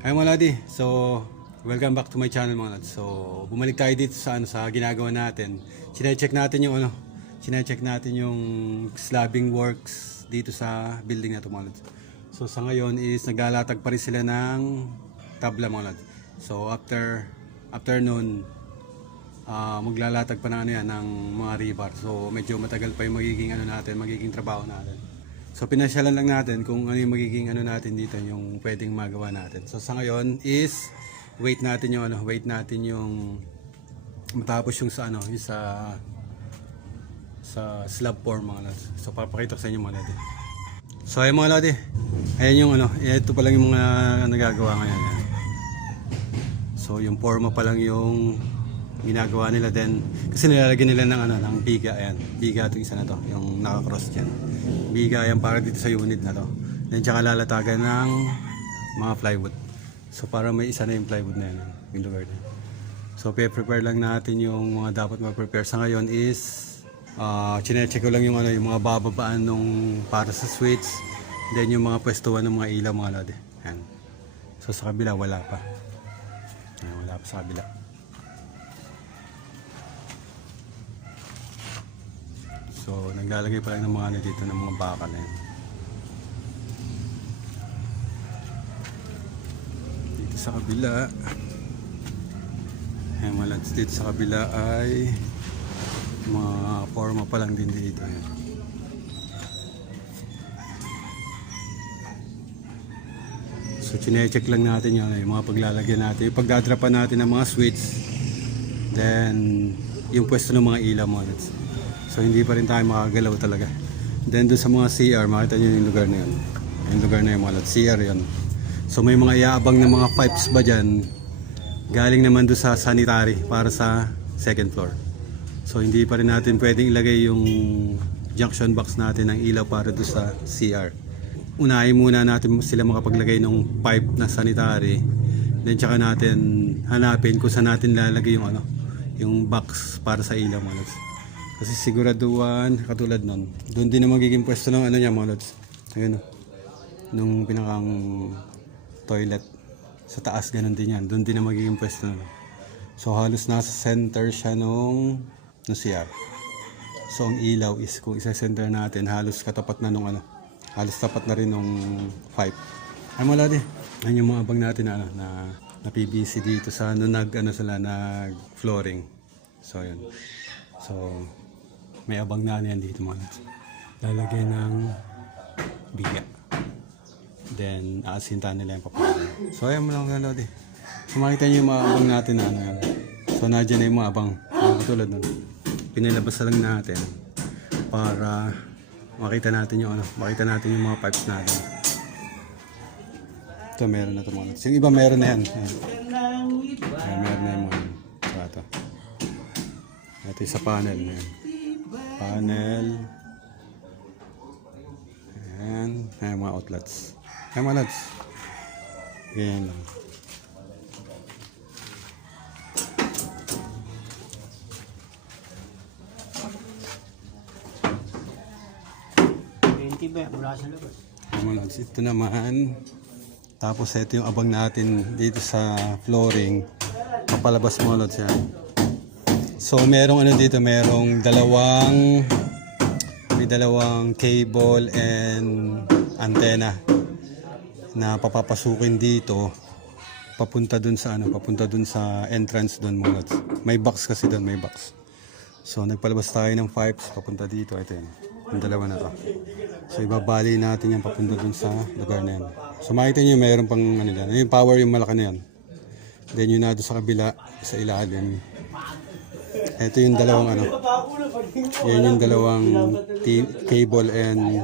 Hi mga lodi. So, welcome back to my channel mga lodi. So, bumalik tayo dito sa ano sa ginagawa natin. Sine-check natin yung ano, sine-check natin yung slabbing works dito sa building na to mga lodi. So, sa ngayon is naglalatag pa rin sila ng tabla mga lodi. So, after after noon, ah, maglalatag pa na ano yan ng mga rebar. So, medyo matagal pa yung magiging ano natin, magiging trabaho natin. So pinasyalan lang natin kung ano yung magiging ano natin dito, yung pwedeng magawa natin. So sa ngayon is wait natin yung ano, wait natin yung matapos yung sa ano, yung sa sa slab form mga lads. So papakita ko sa inyo mga lodi. So ayun mga lodi. Ayan yung ano, ito pa lang yung mga nagagawa ngayon. So yung forma pa lang yung ginagawa nila then kasi nilalagyan nila ng ano ng biga ayan. Biga itong isa na to yung naka-cross dyan. Biga yan para dito sa unit na to. Then tsaka lalatagan ng mga plywood. So para may isa na yung plywood na yan yung lugar na so pe-prepare lang natin yung mga dapat ma-prepare. Sa ngayon is uh, chinecheck ko lang yung ano yung mga bababaan nung para sa switch then yung mga pwestuhan ng mga ilaw mga lode yan so sa kabila wala pa. Ayan, wala pa sa kabila So, naglalagay pa lang ng mga ano dito ng mga bakal na yan. Dito sa kabila, ay mga lads, dito sa kabila ay mga forma pa lang din dito. Yan. So, chinecheck lang natin yun, yung mga paglalagyan natin. Yung pagdadrapan natin ng mga switch, then yung pwesto ng mga ilaw mga lads. So hindi pa rin tayo makagalaw talaga. Then doon sa mga CR, makita nyo yung lugar na yun. Yung lugar na yun mga lads, CR yun. So may mga iaabang na mga pipes ba dyan, galing naman doon sa sanitary para sa second floor. So hindi pa rin natin pwedeng ilagay yung junction box natin ng ilaw para doon sa CR. Unahin muna natin sila makapaglagay ng pipe na sanitary. Then tsaka natin hanapin kung saan natin lalagay yung ano, yung box para sa ilaw mga lods. Kasi siguraduhan, katulad nun, doon din na magiging pwesto ng ano niya mga lods. Ayun o. Nung pinakang toilet. Sa taas ganun din yan. Doon din na magiging pwesto nun. So halos nasa center siya nung, nung CR. So ang ilaw is kung isa-center natin, halos katapat na nung ano. Halos tapat na rin nung pipe. Ay mo lodi. Ayun yung mga abang natin na, ano, na, na PVC dito sa ano, nag, ano sila, nag flooring. So yun. So may abang na yan dito mga lods. Lalagay ng biga. Then aasintahan nila yung papalit. So ayan mo lang mga lodi. So makita niyo yung mga abang natin na ano yan. So nadyan na yung mga abang. Yung katulad nun. Pinilabas lang natin para makita natin yung ano, makita natin yung mga pipes natin. Ito meron na ito mga lods. Yung iba meron na yan. Ayan. Ayan, meron na yung mga ito. Ito yung sa panel na yan. Panel. Ayan. Ayan mga outlets. Ayan mga outlets. Ganyan lang. Mula sa labas. Mga outlets. Ito naman. Tapos ito yung abang natin dito sa flooring. Papalabas mo outlets yan. So merong ano dito, merong dalawang may dalawang cable and antenna na papapasukin dito papunta dun sa ano, papunta dun sa entrance dun mga. May box kasi dun, may box. So nagpalabas tayo ng pipes papunta dito, ito yun. Yung dalawa na to. So ibabali natin yan papunta dun sa lugar na yan. So makita nyo meron pang ano dyan. Yung power yung malaki na yan. Then yun na sa kabila, sa ilalim. Ito yung dalawang ano. Yan yung dalawang cable and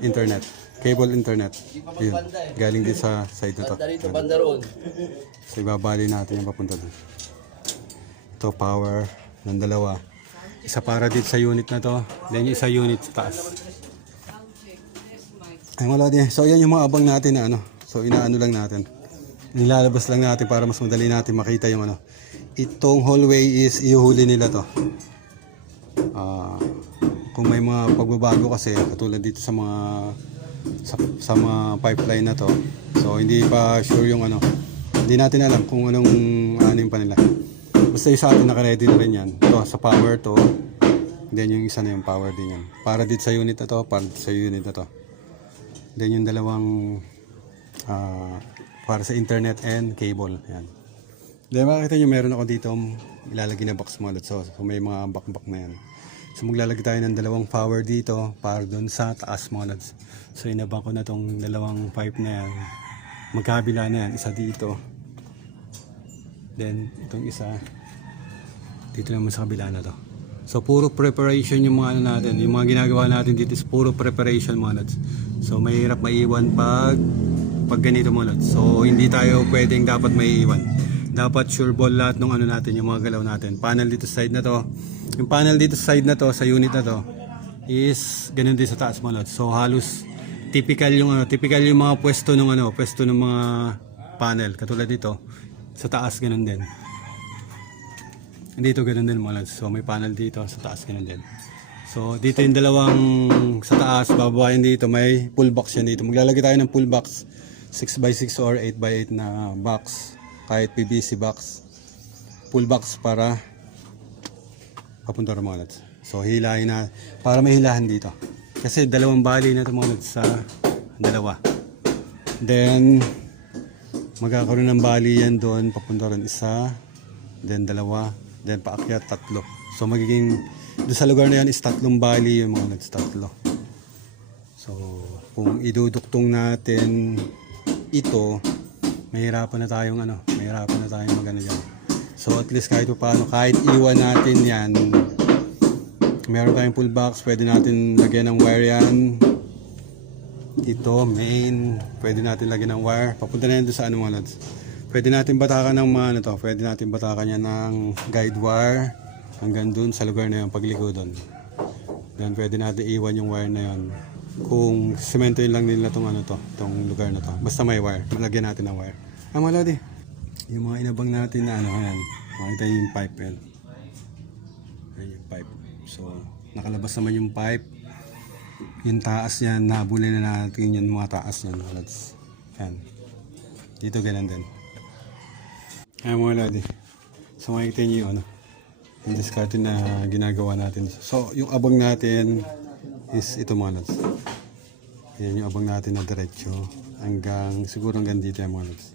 internet. Cable internet. Yun. Galing din sa side na to. Dito banda roon. So ibabali natin yung papunta doon. Ito power ng dalawa. Isa para dito sa unit na to. Then yung isa unit sa taas. Ay wala din. So yan yung mga abang natin na ano. So inaano lang natin. Nilalabas lang natin para mas madali natin makita yung ano. Itong hallway is ihuhuli nila to. Ah, kung may mga pagbabago kasi katulad dito sa mga sa, sa mga pipeline na to. So hindi pa sure yung ano. Hindi natin alam kung anong ano yung pa nila. Basta yung sa atin naka-ready na rin yan. Ito sa power to. Then yung isa na yung power din yan. Para dito sa unit na to, para dito sa unit na to. Then yung dalawang ah, para sa internet and cable. Yan. Then makikita nyo meron ako dito ilalagay na box mo ulit. So, so may mga bakbak na yan. So maglalagay tayo ng dalawang power dito para doon sa taas mga lods. So inabang ko na tong dalawang pipe na yan. Magkabila na yan. Isa dito. Then itong isa dito naman sa kabila na to. So puro preparation yung mga ano natin. Yung mga ginagawa natin dito is puro preparation mga lods. So mahirap maiwan pag pag ganito mga lods. So hindi tayo pwedeng dapat maiiwan. Dapat sure ball lahat ng ano natin, yung mga galaw natin. Panel dito side na to. Yung panel dito side na to, sa unit na to, is ganun din sa taas mga lods. So halos typical yung ano, typical yung mga pwesto ng ano, pwesto ng mga panel katulad dito. Sa taas ganun din. Dito ganun din mga lods. So may panel dito, sa taas ganun din. So dito yung dalawang sa taas, bababayan dito, may pull box yan dito. Maglalagay tayo ng pull box 6x6 or 8x8 na box. Kahit PVC box. Pull box para papunta rin mga lods. So hilahin na, para may hilahan dito. Kasi dalawang bali na ito mga lods sa dalawa. Then, magkakaroon ng bali yan doon, papunta rin isa, then dalawa, then paakyat tatlo. So magiging, doon sa lugar na yan is tatlong bali yung mga lods, tatlo. So, kung iduduktong natin ito, mahirapan na tayong ano, mahirapan na tayong magano dyan. So at least kahit pa paano, kahit iwan natin yan, meron tayong pull box, pwede natin lagyan ng wire yan. Ito, main, pwede natin lagyan ng wire. Papunta na yan doon sa ano mga lads. Pwede natin batakan ng mga ano to, pwede natin batakan yan ng guide wire hanggang doon sa lugar na yun, pagligo doon. Then pwede natin iwan yung wire na yun. Kung sementoin lang nila tong ano to, tong lugar na to. Basta may wire, malagyan natin ng wire. Ah, maladi. Yung mga inabang natin na ano, ayan. Makita niyo yung pipe yan. Ayan yung pipe. So, nakalabas naman yung pipe. Yung taas yan, nabulin na natin yung mga taas yan. Lads. Ayan. Dito ganun din. Ayan mga ladi. So, makikita niyo yung ano. Yung discard na ginagawa natin. So, yung abang natin is ito mga lads. Ayan yung abang natin na diretso. Hanggang, siguro hanggang dito yung mga lads.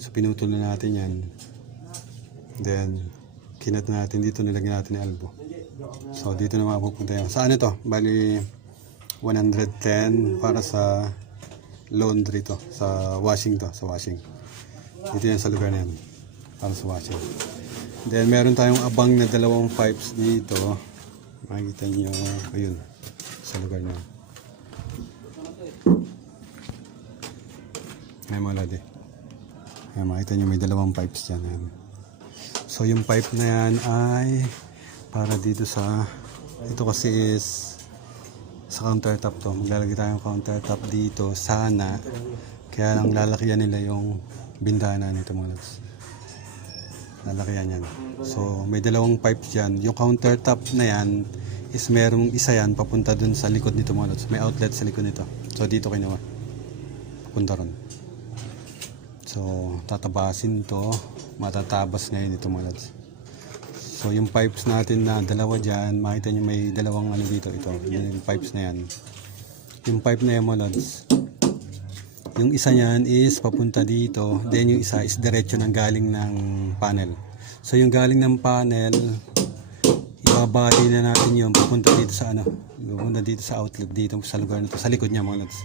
So pinutol na natin yan. Then, kinat na natin dito, nilagyan natin ng elbow. So dito na mapupunta yan. Saan ito? Bali, 110 para sa laundry to. Sa washing to. Sa washing. Dito yan sa lugar na yan. Para sa washing. Then, meron tayong abang na dalawang pipes dito. Makikita nyo, ayun, sa lugar na yan. Ay, maladi. Ayan, makita nyo may dalawang pipes dyan. Ayan. So yung pipe na yan ay para dito sa ito kasi is sa countertop to. Maglalagay tayong countertop dito sana. Kaya lang lalakyan nila yung bintana nito mga lods. Lalakyan yan. So may dalawang pipes dyan. Yung countertop na yan is merong isa yan papunta dun sa likod nito mga lods. May outlet sa likod nito. So dito kinuha. Papunta ron. So, tatabasin to. Matatabas ngayon ito mga lads. So, yung pipes natin na dalawa dyan, makita nyo may dalawang ano dito. Ito, yun yung pipes na yan. Yung pipe na yan mga lads. Yung isa niyan is papunta dito. Then yung isa is diretso ng galing ng panel. So, yung galing ng panel, ibabali na natin yun. Papunta dito sa ano. Papunta dito sa outlet dito sa lugar na to. Sa likod niya mga lads.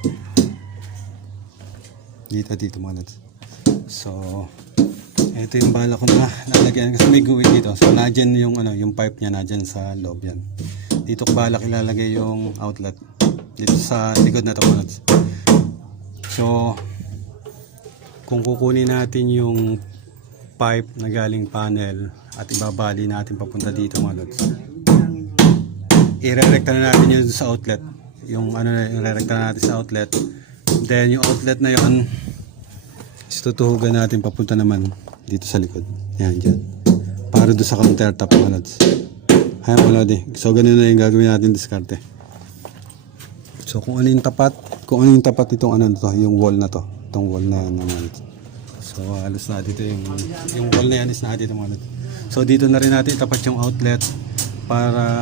Dito, dito mga lads. So, ito yung bala ko na lalagyan kasi may guwit dito. So, nadyan yung, ano, yung pipe niya, nadyan sa loob yan. Dito ko balak ilalagay yung outlet. Dito sa likod na ito. mga lods. So, kung kukunin natin yung pipe na galing panel at ibabali natin papunta dito mga lods. Irerekta na natin yun sa outlet. Yung ano na, irerekta na natin sa outlet. Then yung outlet na is tutuhugan natin papunta naman dito sa likod. Yan, dyan. Para doon sa countertop mga lods. Ayan mga lodi. So ganun na yung gagawin natin diskarte. So kung ano yung tapat, kung ano yung tapat nitong ano to, yung wall na to. Itong wall na yan mga lods. So halos na dito yung, yung wall na yan is na dito mga lods. So dito na rin natin tapat yung outlet para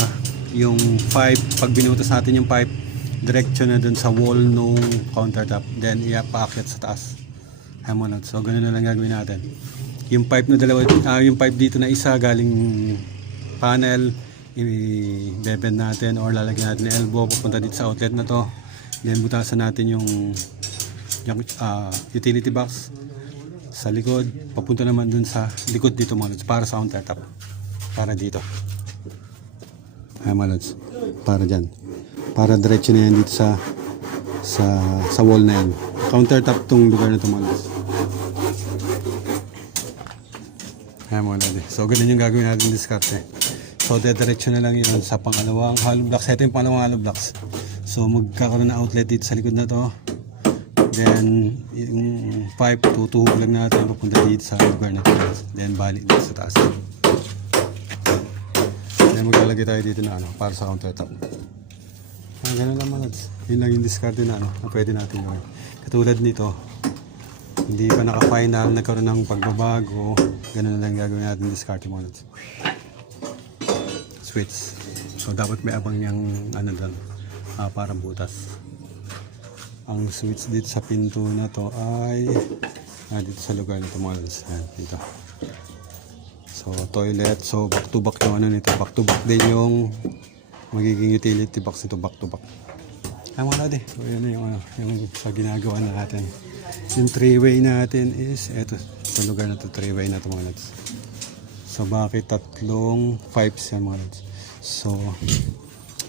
yung pipe, pag binutas natin yung pipe, diretso na dun sa wall nung countertop. Then iapaakyat sa taas. Lods. So ganun na lang gagawin natin. Yung pipe na dalawa, ah, yung pipe dito na isa galing panel, i-bebend natin or lalagyan natin ng elbow papunta dito sa outlet na to. Then butasan natin yung, yung ah, utility box sa likod, papunta naman dun sa likod dito mga lods, para sa countertop. Para dito. Ay mga lods, para dyan. Para diretso na yan dito sa sa sa wall na yan. Countertop tong lugar na to mga lods. Ayan mga lods. So ganun yung gagawin natin diskarte. So dediretso na lang yun sa pangalawang hollow blocks. Ito yung pangalawang hollow blocks. So magkakaroon ng outlet dito sa likod na to. Then, yung pipe, tutuhog lang natin papunta dito sa lugar na to. Then, balik dito sa taas. Then, maglalagay tayo dito na ano, para sa countertop. Ah, ganun lang mga lads. Yun lang yung discard na ano, na pwede natin gawin. Katulad nito, hindi pa naka-final, nagkaroon ng pagbabago. Ganun lang gagawin natin discard mga lads. Switch. So, dapat may abang niyang ano doon, ah, parang butas ang switch dito sa pinto na to ay ah, dito sa lugar nito mga lods. Dito. So, toilet. So, back to back yung ano nito. Back to back din yung magiging utility box nito. Back to back. Ay, mga lodi. So, yun yung, ano, yung sa ginagawa na natin. Yung three-way natin is, eto, sa lugar na to, three-way na to mga lods. So, bakit tatlong pipes yan mga lods? So,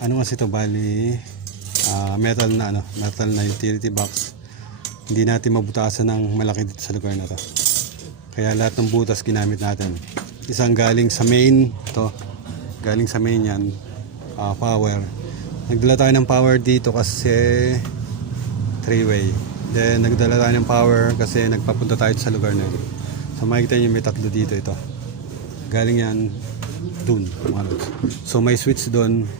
ano kasi to bali, ah, metal na ano, metal na utility box. Hindi natin mabutasan ng malaki dito sa lugar na to. Kaya lahat ng butas ginamit natin. Isang galing sa main, to. Galing sa main yan, ah, power. Nagdala tayo ng power dito kasi three-way. Then nagdala tayo ng power kasi nagpapunta tayo sa lugar na yun. So makikita nyo may tatlo dito ito. Galing yan dun. So may switch doon.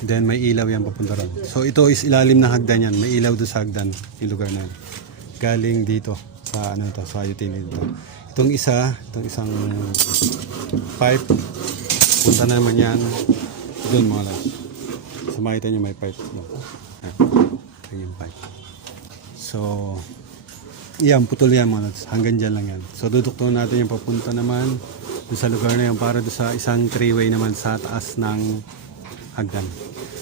Then may ilaw yan papunta ron. So ito is ilalim ng hagdan yan. May ilaw doon sa hagdan. Yung lugar na yan. Galing dito sa ano to, sa utility dito. Itong isa, itong isang pipe. Punta na naman yan doon mga lods. So makita nyo may pipe. No? Ito yung pipe. So, yan, putol yan mga lods. Hanggang dyan lang yan. So, duduktuhan natin yung papunta naman doon sa lugar na yan para doon sa isang three-way naman sa taas ng hagdan.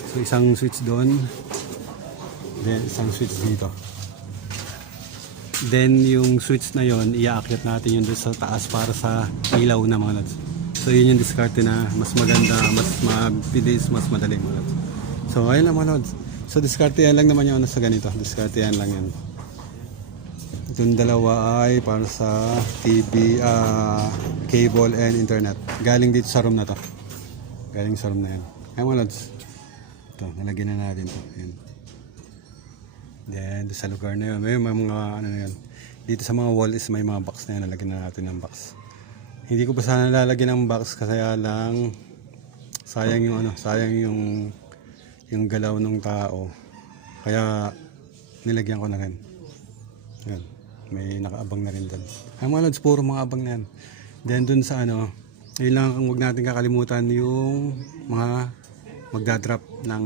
So, isang switch doon. Then, isang switch dito. Then, yung switch na yon iaakyat natin yun doon sa taas para sa ilaw na mga lods. So, yun yung diskarte na mas maganda, mas mabilis, mas madali mga lods. So, ayun lang mga lods. So, diskarte yan lang naman yung ano sa ganito. Diskarte yan lang yan. Itong dalawa ay para sa TV, ah, cable and internet. Galing dito sa room na to. Galing sa room na yan. Ay mga lods. Ito, nalagyan na natin to. Ayan. Then, sa lugar na yun, may mga ano na yun. Dito sa mga wall is may mga box na yan. Nalagyan na natin ng box. Hindi ko pa sana lalagyan ng box kasi lang sayang yung ano, sayang yung yung galaw ng tao. Kaya nilagyan ko na rin. Yan. May nakaabang na rin doon. Ay mga lods, puro mga abang na yan. Then dun sa ano, yun lang ang huwag natin kakalimutan yung mga magdadrop ng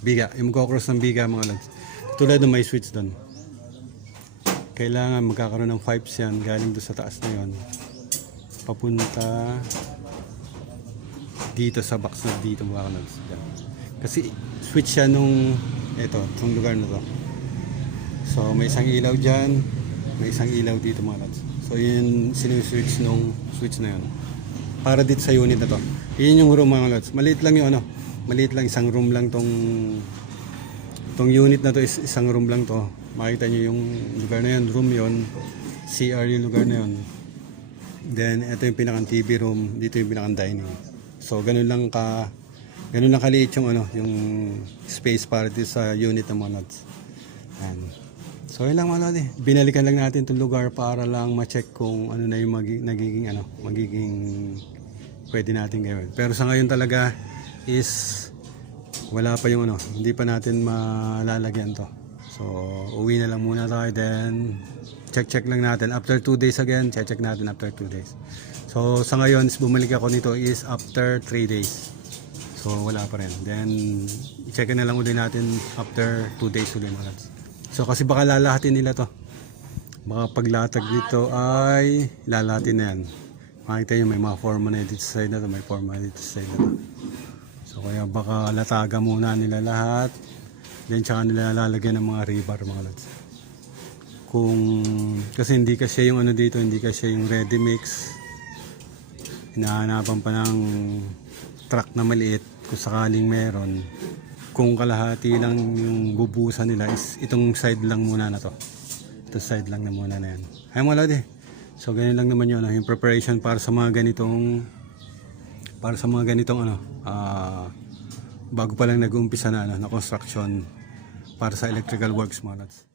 biga. Yung magkakross ng biga mga lods. Tulad ng may switch doon. Kailangan magkakaroon ng pipes yan galing doon sa taas na yon papunta dito sa box na dito mga lods. Kasi switch siya nung ito, itong lugar na to. So may isang ilaw dyan, may isang ilaw dito mga lods. So yun sinuswitch nung switch na yun. Para dito sa unit na to. Yun yung room mga lods. Maliit lang yung ano, maliit lang isang room lang tong tong unit na to is isang room lang to. Makita nyo yung lugar na yun, room yon CR yung lugar na yun. Then ito yung pinakang TV room, dito yung pinakang dining. So ganun lang ka ganun lang kaliit yung ano, yung space para dito sa unit ng mga lods. Yan. So yun lang mga lodi. Binalikan lang natin itong lugar para lang ma-check kung ano na yung magi- nagiging ano, magiging pwede natin gawin. Pero sa ngayon talaga is wala pa yung ano, hindi pa natin malalagyan to. So uwi na lang muna tayo. Then, check-check lang natin. After 2 days again, check-check natin after 2 days. So, sa ngayon, bumalik ako nito is after 3 days. So, wala pa rin. Then, i-check na lang ulit natin after 2 days ulit mga lads. So, kasi baka lalahatin nila to. Baka paglatag dito ay lalahatin na yan. Makita nyo, may mga forma na dito sa side na to. May forma dito sa side na to. So, kaya baka lataga muna nila lahat. Then, tsaka nila lalagyan ng mga rebar mga lads. Kung, kasi hindi kasi yung ano dito, hindi kasi yung ready mix. Hinahanapan pa ng truck na maliit kung sakaling meron. Kung kalahati lang yung bubusan nila is itong side lang muna na to. Ito side lang na muna na yan. Ay mga lodi. So ganyan lang naman yun. Yung preparation para sa mga ganitong para sa mga ganitong ano ah, bago pa lang nag-uumpisa na ano na construction para sa electrical works mga lads.